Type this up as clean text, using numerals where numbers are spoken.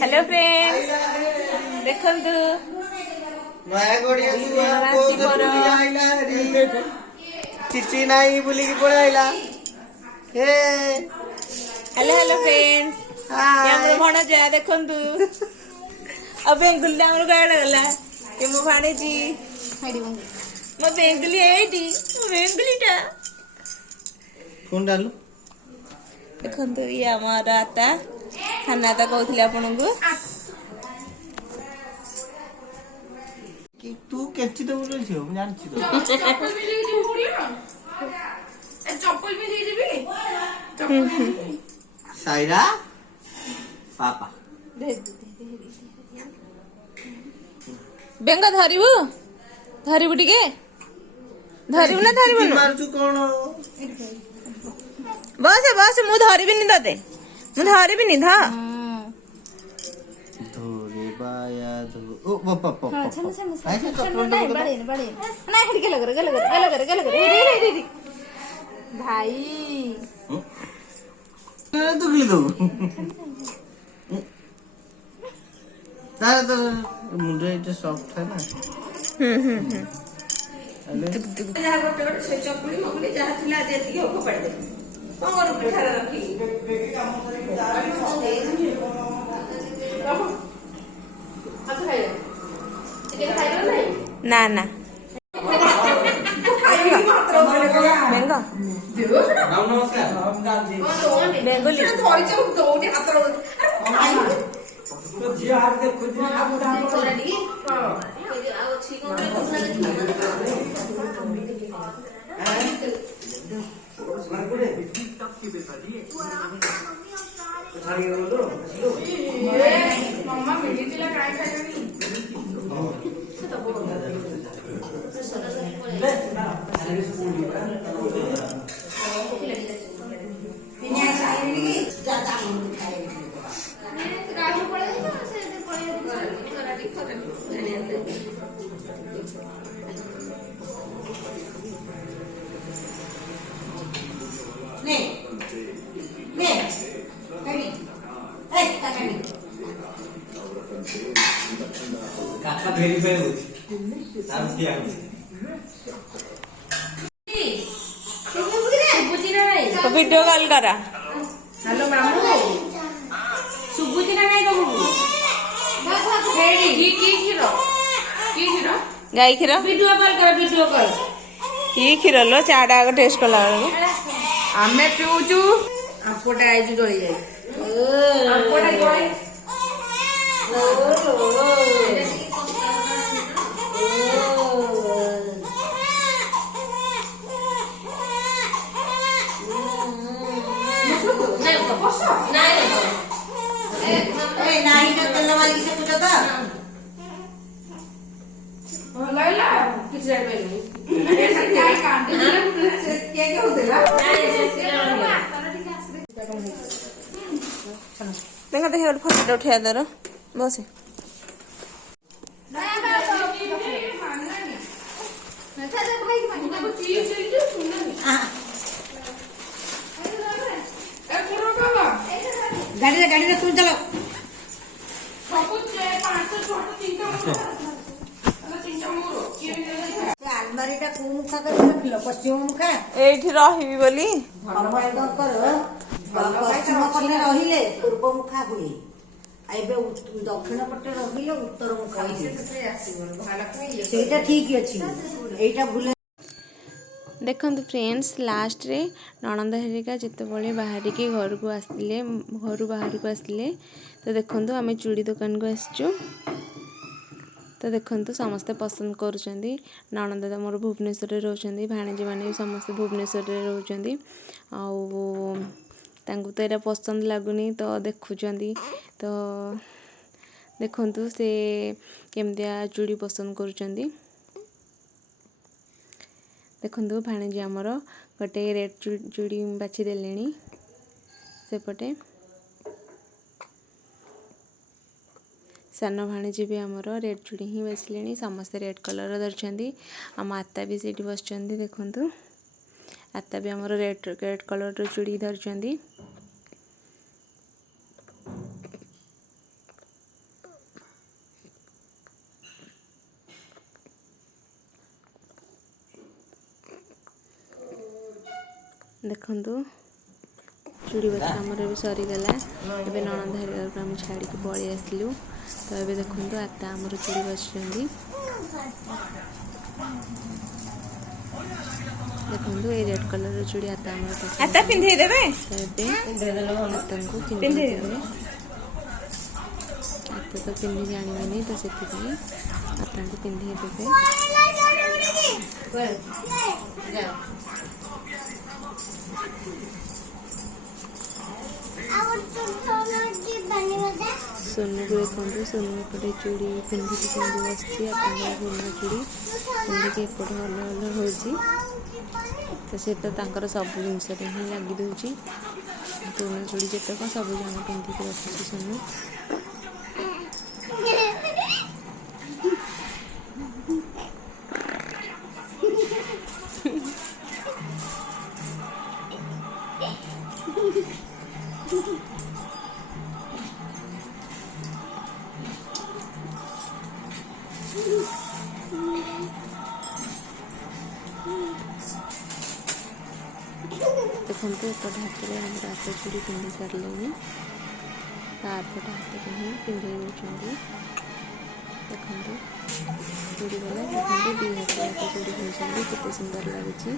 Hello friends देखु चिची नाई बुली की पळाइला हे हेलो हेलो फ्रेंड्स हमर भण जा देखंतु अब बेंगुली हमर गाड गला के मो भाणे जी मो बेंगुली एटी बेंगुलीटा फोन डालो देखंतु ये हमर आता खाना ता कहउथले आपन को कि तू केची तो बोल छियो मैं जान छी तो चप्पल भी दे देबी साइरा पापा बेंग धरिबु टिके धरिबु ना धरिबु मार तू कोन बस बस मु धरिबिनी तते मु धरिबिनी ध धोरे बाया धो ओ पापा हां छन छन छन बड़े ना खड़ी गल कर रे भाई तो गिल दो तार तो मुंडे इटे सॉफ्ट है ना जा गोटे से चप्पल मगले जा थिला दे दियो को पड़ दे कोन पिठा रखी ना ना बेंगोली मम्मा मिली तिला काय खायला काका वेरीफाई होची नाम दिया तो वीडियो कॉल करा हेलो मामू सुबुजी ना नहीं कहू रेडी की खीरो गाई खीर वीडियो कॉल की खीर लो चाटा आगे टेस्ट कला आमे पिउचू आपटा आइजु डोली जाई आपटा गोई नहीं तो तेल वाली से पूछो तो लैला किछ जाय पहिले ऐसा काय कांटे क्या होतेला देखा देखा फोटो उठा दर बस गाड़ी रे तू चलो अलमारी टा को मुखा कर रखलो पश्चिम मुखा एठी रहिबी बोली पश्चिम पटे रहिले पूर्व मुखा हुए आइबे दक्षिण पटे रहिले उत्तर मुखा सेटा ठीक अछि एटा भूले देखंतु फ्रेंड्स लास्ट रे ननंद हेरिका जिते बळे बाहरी के घर को आस्तिले घर बाहर को आस्तिले तो देखंतु आमे चूड़ी दुकान को आसचु तो देखंतु समस्त पसंद करूचंदी ननंद त मोर भुवनेश्वर रे रहउचंदी भाणेजी माने भी समस्त भुवनेश्वर रे रहउचंदी आउ तांको तो एरा पसंद लागुनी तो देखुचंदी तो देखंतु से केमदिया चूड़ी पसंद करूचंदी देखंतु भाणेजी आमर गोटे रेड चूड़ी बाछि देलेनी सेपटे सान भाणीजी भी आमर रेड चूड़ी ही बसले समस्त रेड कलर धरछंदी आ माता भी सीठी बसचंदी देखंतु आता भी आमर रेड कलर चूड़ी धरछंदी ଦେଖନ୍ତୁ ଚୁଡ଼ି ବଛା ଆମର ଏବେ ସରିଗଲା। ଏବେ ନଣନ୍ଦ ହେରିକାକୁ ଆମେ ଛାଡ଼ିକି ପଳେଇ ଆସିଲୁ। ତ ଏବେ ଦେଖନ୍ତୁ ଆତା ଆମର ଚୁଡ଼ି ବଛୁଛନ୍ତି। ଦେଖନ୍ତୁ ଏଇ ରେଡ୍ କଲର୍ର ଚୁଡ଼ି ଆତା ଆମର ଆତା ପିନ୍ଧେଇ ଦେବେ। ତ ଏବେ ଆତାଙ୍କୁ ପିନ୍ଧେଇ ଦେବେ। ଆତା ତ ପିନ୍ଧି ଜାଣିବେନି, ତ ସେଥିପାଇଁ ଆତାଙ୍କୁ ପିନ୍ଧେଇ ଦେବେ। सोनू को देखो, सोनू एपटे चूड़ी पिंधिकी केमती बसची, आताଙ୍କର ପୁରୁଣା ଚୁଡ଼ି ପିନ୍ଧିକି ଏପଟେ ହଲ ହଲ ହେଉଛି। ତ ସେ ତ ତାଙ୍କର ସବୁ ଜିନିଷରେ ହିଁ ଲାଗି ଦେଉଛି। ପୁରୁଣା ଚୁଡ଼ି ଯେତେକ ସବୁ ଜାଣ ପିନ୍ଧିକି ରଖୁଛି सोनू। देखते एपट हाथ में आम हाथ चूड़ी पिंधि सारे, तापट हाथ में ही पिंधे देखते चूड़ी गला देखते दी हाथ चूड़ी पिंधि केते सुंदर लगे।